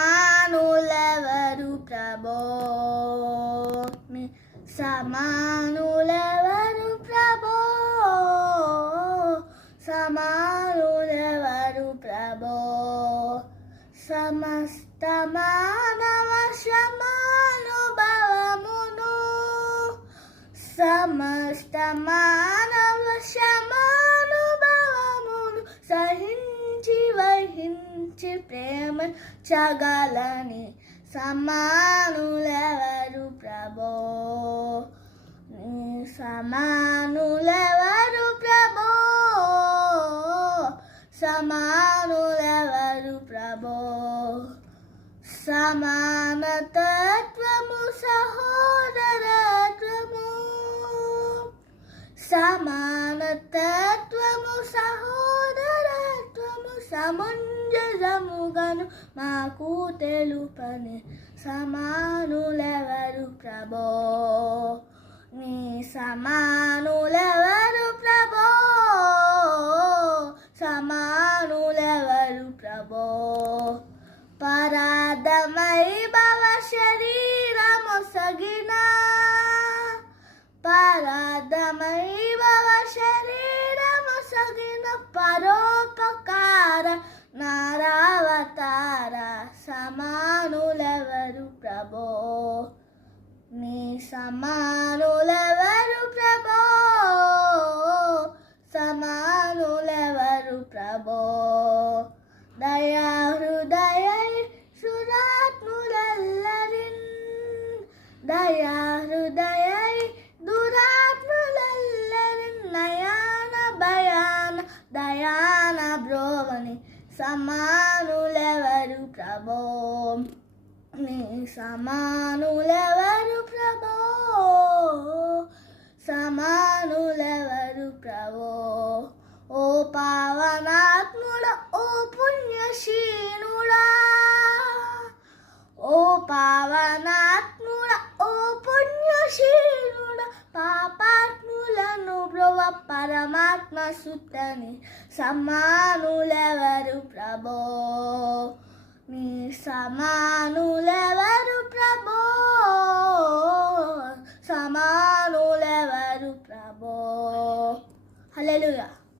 సమానులెవరు ప్రభో సమానులెవరు ప్రభో సమానులెవరు ప్రభో సమస్త మానవ సమానుభవమును సమస్త మానవ సమానుభవమును సహించి వహించి ప్రేమ చగలని సమానులెవరు ప్రభో సమానులెవరు ప్రభో సమానులెవరు ప్రభో సమానతత్వము సహోదరత్వము సమానతత్వము సహోదరత్వము సమంజసముగను మాకు తెలుపని సమానులెవరు ప్రభో నీ సమానులెవరు ప్రభో సమానులెవరు ప్రభో పరాధమై భవ శరీరమొసగిన పరాధమై భవ శరీరమొసగిన పరోపకార నారావతార సమానులెవరు ప్రభో నీ సమానులెవరు ప్రభో సమానులెవరు ప్రభో దయా హృదయై సురాత్ములెల్లరిన్ దయా హృదయై దురాత్ములెల్లరిన్ నయాన భయాన దయాన బ్రోవని సమానులెవరు ప్రభో నీ సమానులెవరు ప్రభో సమానులెవరు ప్రభో ఓ పావనాత్ముడా ఓ పుణ్యశీనుడా ఓ పావనాత్ముడా ఓ పుణ్యశీనుడా పాపాత్ములను బ్రోవ పరమాత్మ సుతని సమానులెవరు ప్రభో నీ సమా